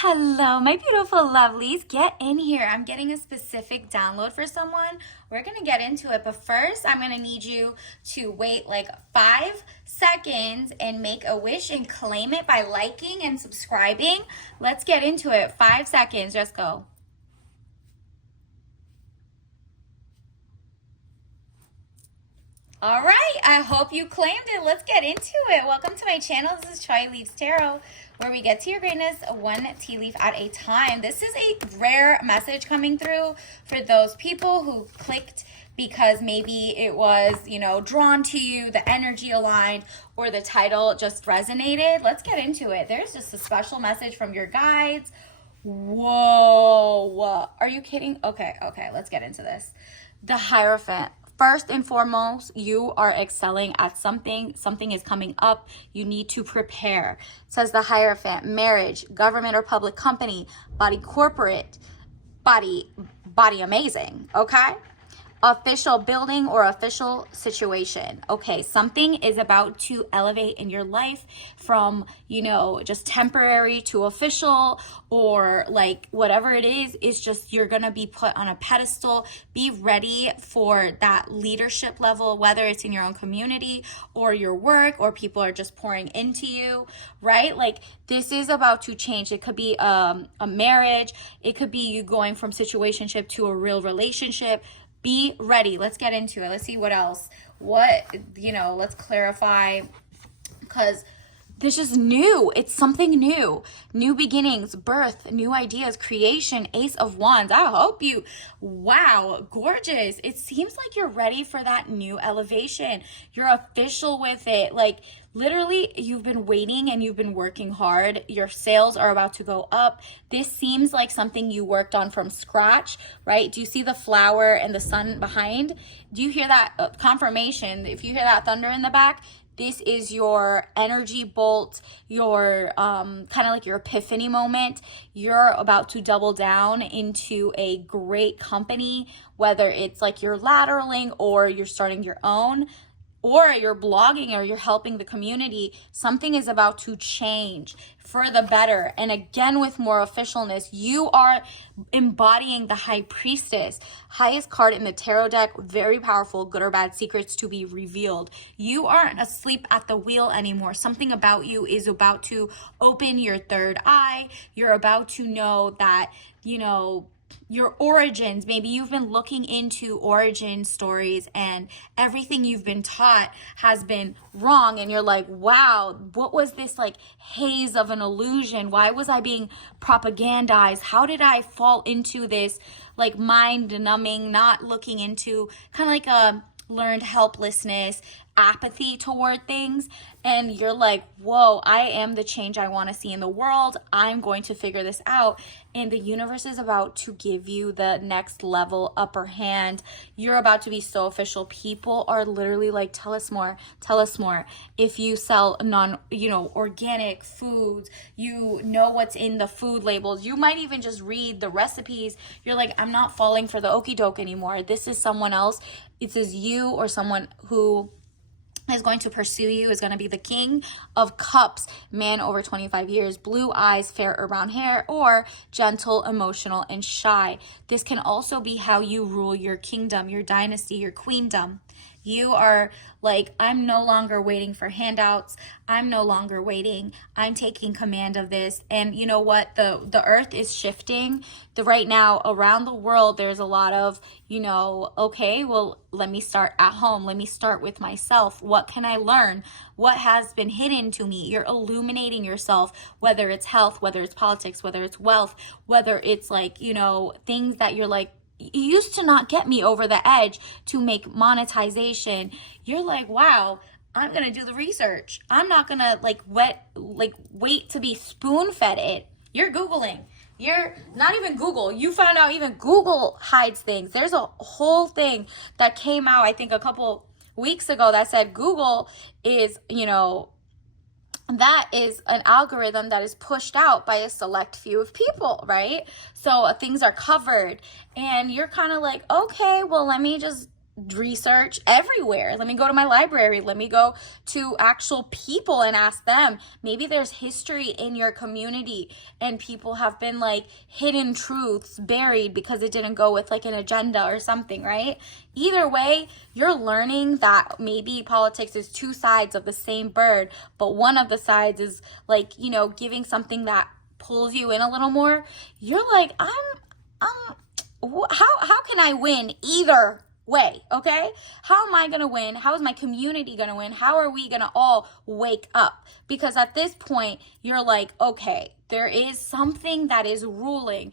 Hello, my beautiful lovelies. Get in here. I'm getting a specific download for someone. We're going to get into it. But first, I'm going to need you to wait like 5 seconds and make a wish and claim it by liking and subscribing. Let's get into it. 5 seconds. Just go. All right, I hope you claimed it. Let's get into it. Welcome to my channel. This is Choi Leaves Tarot, where we get to your greatness one tea leaf at a time. This is a rare message coming through for those people who clicked because maybe it was, drawn to you, the energy aligned, or the title just resonated. Let's get into it. There's just a special message from your guides. Whoa. Are you kidding? Okay, let's get into this. The Hierophant. First and foremost, you are excelling at something. Something is coming up. You need to prepare. It says the Hierophant, marriage, government or public company, body corporate, body amazing, okay? Official building or official situation. Okay, something is about to elevate in your life from, just temporary to official, or like whatever it is just you're gonna be put on a pedestal. Be ready for that leadership level, whether it's in your own community or your work, or people are just pouring into you, right? Like this is about to change. It could be a marriage. It could be you going from situationship to a real relationship. Be ready. Let's get into it. Let's see what else. Let's clarify, because this is new. It's something new. New beginnings, birth, new ideas, creation, Ace of Wands. Wow, gorgeous. It seems like you're ready for that new elevation. You're official with it. Like literally, you've been waiting and you've been working hard. Your sales are about to go up. This seems like something you worked on from scratch, right? Do you see the flower and the sun behind? Do you hear that confirmation? If you hear that thunder in the back, this is your energy bolt, your kind of like your epiphany moment. You're about to double down into a great company, whether it's like you're lateraling or you're starting your own, or you're blogging, or you're helping the community. Something is about to change for the better. And again, with more officialness, you are embodying the High Priestess. Highest card in the tarot deck, very powerful, good or bad secrets to be revealed. You aren't asleep at the wheel anymore. Something about you is about to open your third eye. You're about to know that, your origins. Maybe you've been looking into origin stories and everything you've been taught has been wrong, and you're like, wow, what was this like haze of an illusion? Why was I being propagandized? How did I fall into this like mind numbing, not looking into kind of like a learned helplessness, apathy toward things? And you're like, whoa, I am the change I want to see in the world. I'm going to figure this out. And the universe is about to give you the next level upper hand. You're about to be so official. People are literally like, tell us more. If you sell organic foods, you know what's in the food labels. You might even just read the recipes. You're like, I'm not falling for the okie doke anymore. This is someone else. It is you, or someone who is going to pursue you, is going to be the King of Cups, man over 25 years, blue eyes, fair or brown hair, or gentle, emotional, and shy. This can also be how you rule your kingdom, your dynasty, your queendom. You are like, I'm no longer waiting for handouts. I'm no longer waiting. I'm taking command of this. And you know what? The earth is shifting. Right now around the world, there's a lot of, okay, well, let me start at home. Let me start with myself. What can I learn? What has been hidden to me? You're illuminating yourself, whether it's health, whether it's politics, whether it's wealth, whether it's like, things that you're like, you used to not get me over the edge to make monetization. You're like, wow, I'm going to do the research. I'm not going to wait to be spoon fed it. You're Googling. You're not even Google. You found out even Google hides things. There's a whole thing that came out, I think a couple weeks ago, that said Google is, that is an algorithm that is pushed out by a select few of people, right? So things are covered, and you're kind of like, okay, well, let me just research everywhere. Let me go to my library. Let me go to actual people and ask them. Maybe there's history in your community and people have been like hidden truths buried because it didn't go with like an agenda or something, right? Either way, you're learning that maybe politics is two sides of the same bird, but one of the sides is like, you know, giving something that pulls you in a little more. You're like, how can I win either way? Okay, how am I gonna win? How is my community gonna win? How are we gonna all wake up? Because at this point you're like, okay, there is something that is ruling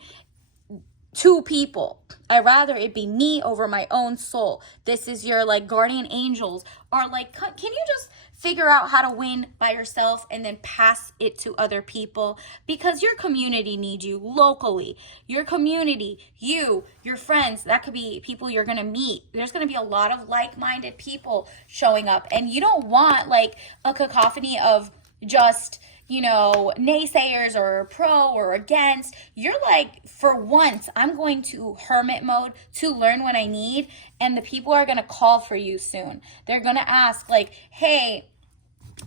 two people. I'd rather it be me over my own soul. This is your like guardian angels are like, can you just figure out how to win by yourself and then pass it to other people? Because your community needs you locally. Your community, you, your friends, that could be people you're going to meet. There's going to be a lot of like-minded people showing up. And you don't want like a cacophony of just, you know, naysayers or pro or against. You're like, for once, I'm going to hermit mode to learn what I need. And the people are going to call for you soon. They're going to ask like, hey,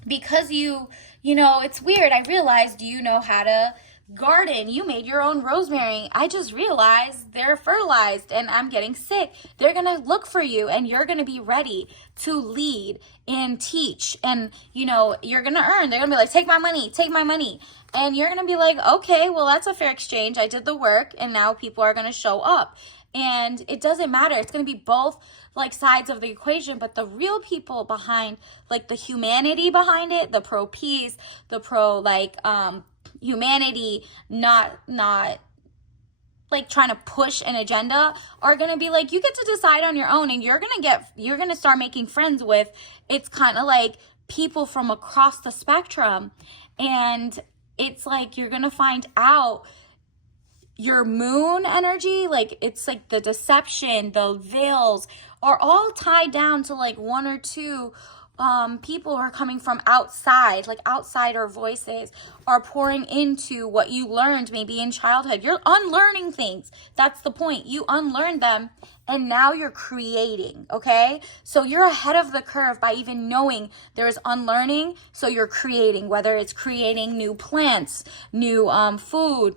because you know, it's weird. I realized you know how to garden. You made your own rosemary. I just realized they're fertilized and I'm getting sick. They're going to look for you and you're going to be ready to lead and teach. And, you know, you're going to earn. They're going to be like, take my money, take my money. And you're going to be like, okay, well, that's a fair exchange. I did the work and now people are going to show up. And it doesn't matter. It's going to be both like sides of the equation, but the real people behind, like the humanity behind it, the pro peace, the pro like humanity, not like trying to push an agenda, are going to be like, you get to decide on your own. And you're going to start making friends with, it's kind of like people from across the spectrum. And it's like, you're going to find out your moon energy, like it's like the deception, the veils are all tied down to like one or two people who are coming from outside, like outsider voices are pouring into what you learned maybe in childhood. You're unlearning things. That's the point. You unlearned them and now you're creating, okay? So you're ahead of the curve by even knowing there's unlearning. So you're creating, whether it's creating new plants, new food,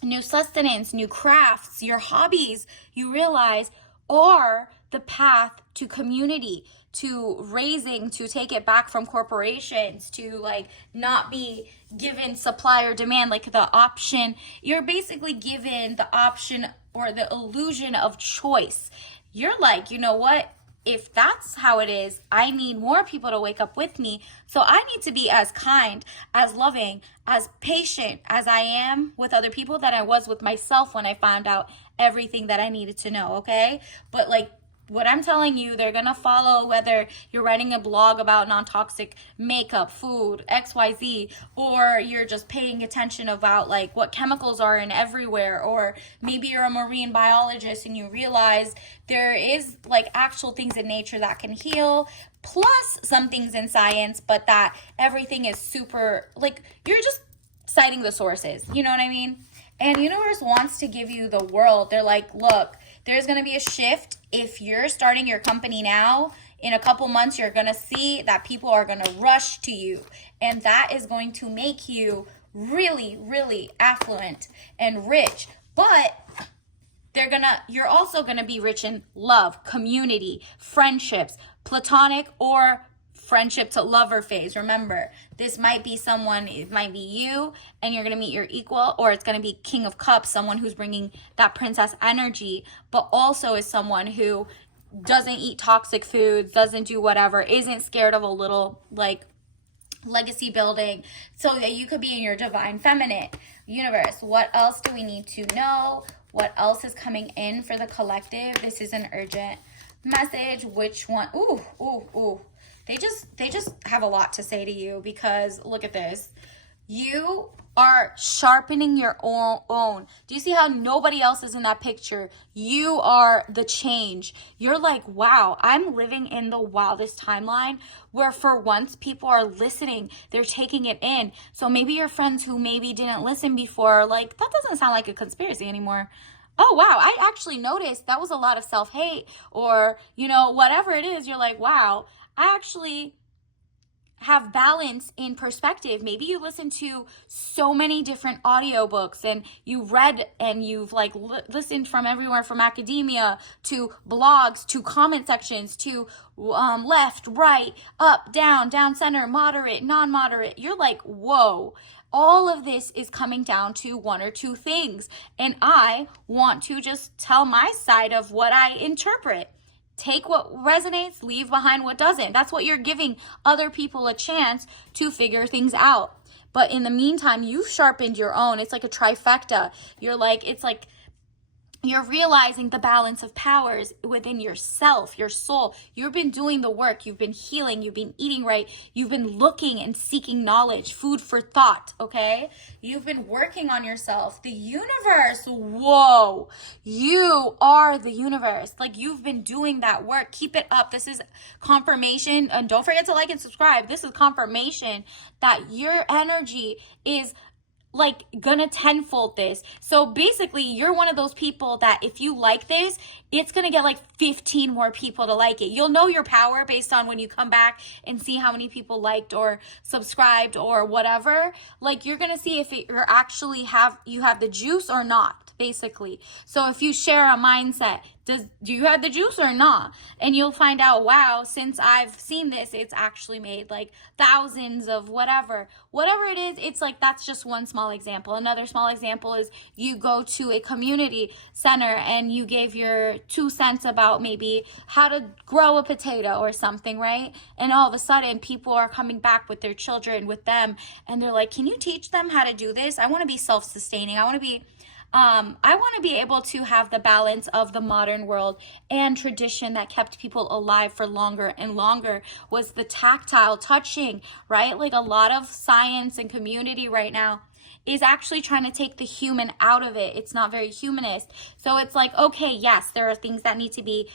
new sustenance, new crafts, your hobbies, you realize are the path to community, to raising, to take it back from corporations, to like not be given supply or demand, like the option. You're basically given the option or the illusion of choice. You're like, you know what? If that's how it is, I need more people to wake up with me. So I need to be as kind, as loving, as patient as I am with other people that I was with myself when I found out everything that I needed to know, okay? But like what I'm telling you, they're going to follow whether you're writing a blog about non-toxic makeup, food, XYZ, or you're just paying attention about like what chemicals are in everywhere, or maybe you're a marine biologist and you realize there is like actual things in nature that can heal, plus some things in science, but that everything is super, like you're just citing the sources, you know what I mean? And universe wants to give you the world. They're like, look, there's going to be a shift. If you're starting your company now, in a couple months, you're going to see that people are going to rush to you. And that is going to make you really, really affluent and rich. But you're also going to be rich in love, community, friendships, platonic or friendship to lover phase. Remember, this might be someone, it might be you and you're going to meet your equal, or it's going to be King of Cups, someone who's bringing that princess energy, but also is someone who doesn't eat toxic foods, doesn't do whatever, isn't scared of a little like legacy building, so that you could be in your divine feminine. Universe, what else do we need to know? What else is coming in for the collective? This is an urgent message. Which one? Ooh. They just have a lot to say to you, because look at this. You are sharpening your own. Do you see how nobody else is in that picture? You are the change. You're like, wow, I'm living in the wildest timeline where for once people are listening. They're taking it in. So maybe your friends who maybe didn't listen before are like, that doesn't sound like a conspiracy anymore. oh wow, I actually noticed that was a lot of self-hate, or whatever it is. You're like, wow, I actually have balance in perspective. Maybe you listen to so many different audiobooks, and you read and you've like listened from everywhere, from academia to blogs to comment sections to left, right, up, down center, moderate, non-moderate. You're like, whoa, all of this is coming down to one or two things, and I want to just tell my side of what I interpret. Take what resonates, leave behind what doesn't. That's what you're giving other people a chance to figure things out. But in the meantime, you've sharpened your own. It's like a trifecta. It's like you're realizing the balance of powers within yourself, your soul. You've been doing the work. You've been healing. You've been eating right. You've been looking and seeking knowledge, food for thought, okay? You've been working on yourself. The universe, whoa, you are the universe. Like, you've been doing that work. Keep it up. This is confirmation. And don't forget to like and subscribe. This is confirmation that your energy is like gonna tenfold this. So basically, you're one of those people that if you like this, it's gonna get like 15 more people to like it. You'll know your power based on when you come back and see how many people liked or subscribed or whatever. Like, you're gonna see if you're actually you have the juice or not, basically. So if you share a mindset, do you have the juice or not? And you'll find out, wow, since I've seen this, it's actually made like thousands of whatever it is. It's like, that's just one small example. Another small example is you go to a community center and you gave your 2 cents about maybe how to grow a potato or something, right? And all of a sudden people are coming back with their children with them, and they're like, can you teach them how to do this? I want to be self-sustaining. I want to be able to have the balance of the modern world and tradition that kept people alive for longer and longer, was the tactile touching, right? Like, a lot of science and community right now is actually trying to take the human out of it. It's not very humanist. So it's like, okay, yes, there are things that need to be,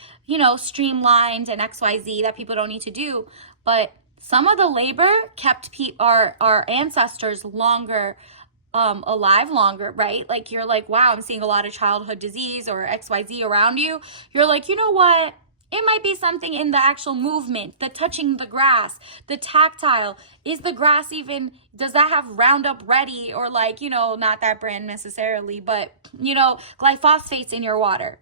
streamlined and XYZ that people don't need to do, but some of the labor kept our ancestors longer alive longer, right? Like, you're like, wow, I'm seeing a lot of childhood disease or XYZ around you. You're like, you know what? It might be something in the actual movement, the touching the grass, the tactile. Is the grass even, does that have Roundup Ready, or like, not that brand necessarily, but, glyphosates in your water,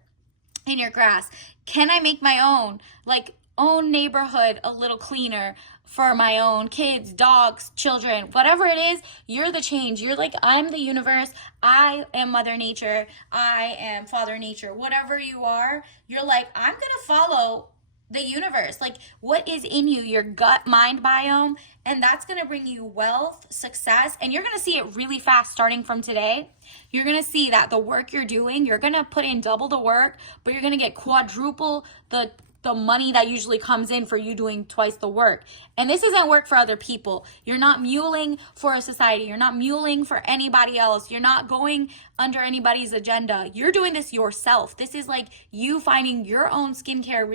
in your grass? Can I make my own, like, own neighborhood a little cleaner for my own kids, dogs, children, whatever it is? You're the change. You're like, I'm the universe. I am Mother Nature. I am Father Nature. Whatever you are, you're like, I'm going to follow the universe. Like, what is in you, your gut mind biome, and that's going to bring you wealth, success, and you're going to see it really fast starting from today. You're going to see that the work you're doing, you're going to put in double the work, but you're going to get quadruple the money that usually comes in for you doing twice the work. And this isn't work for other people. You're not muling for a society. You're not muling for anybody else. You're not going under anybody's agenda. You're doing this yourself. This is like you finding your own skincare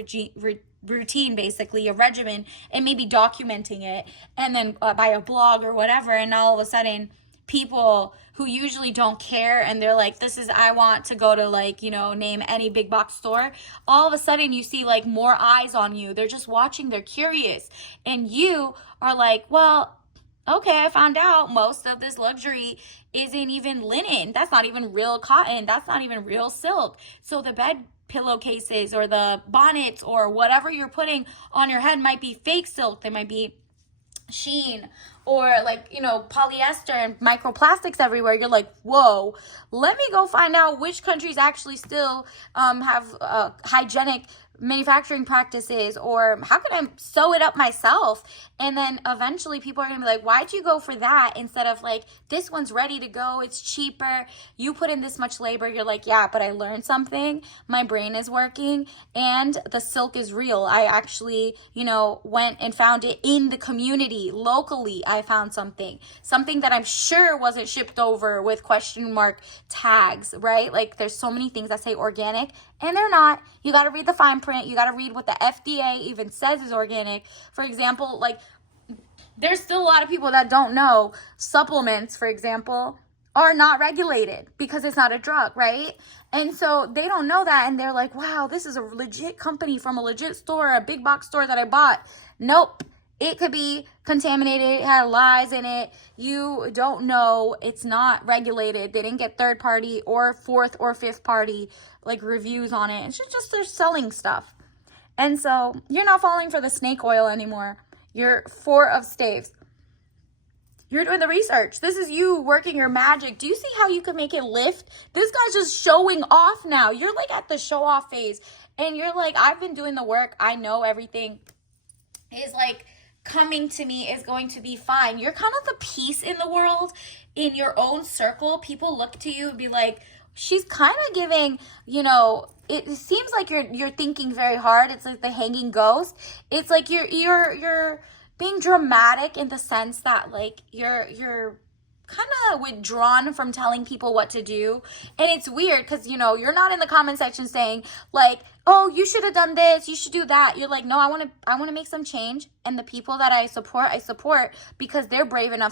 routine, basically a regimen, and maybe documenting it, and then by a blog or whatever, and all of a sudden people who usually don't care, and they're like, this is, I want to go to, like, name any big box store, all of a sudden you see like more eyes on you. They're just watching, they're curious, and you are like, well, okay, I found out most of this luxury isn't even linen. That's not even real cotton. That's not even real silk. So the bed pillowcases or the bonnets or whatever you're putting on your head might be fake silk. They might be sheen or like, polyester and microplastics everywhere. You're like, whoa, let me go find out which countries actually still have hygienic manufacturing practices, or how can I sew it up myself? And then eventually people are gonna be like, why'd you go for that instead of like, this one's ready to go, it's cheaper, you put in this much labor. You're like, yeah, but I learned something, my brain is working, and the silk is real. I actually went and found it in the community locally. I found something that I'm sure wasn't shipped over with question mark tags, right? Like, there's so many things that say organic and they're not. You got to read the fine print. You got to read what the FDA even says is organic. For example, like, there's still a lot of people that don't know supplements, for example, are not regulated because it's not a drug, right? And so they don't know that, and they're like, wow, this is a legit company from a legit store, a big box store that I bought. Nope. It could be contaminated. It had lies in it. You don't know. It's not regulated. They didn't get third party or fourth or fifth party like reviews on it. It's just they're selling stuff. And so you're not falling for the snake oil anymore. You're 4 of staves. You're doing the research. This is you working your magic. Do you see how you can make it lift? This guy's just showing off now. You're like at the show off phase. And you're like, I've been doing the work. I know everything is like coming to me is going to be fine. You're kind of the peace in the world, in your own circle. People look to you and be like, she's kind of giving, you know, it seems like you're thinking very hard. It's like the hanging ghost. It's like you're being dramatic in the sense that like you're kind of withdrawn from telling people what to do. And it's weird because, you know, you're not in the comment section saying like, oh, you should have done this, you should do that. You're like, no, I want to make some change, and the people that I support because they're brave enough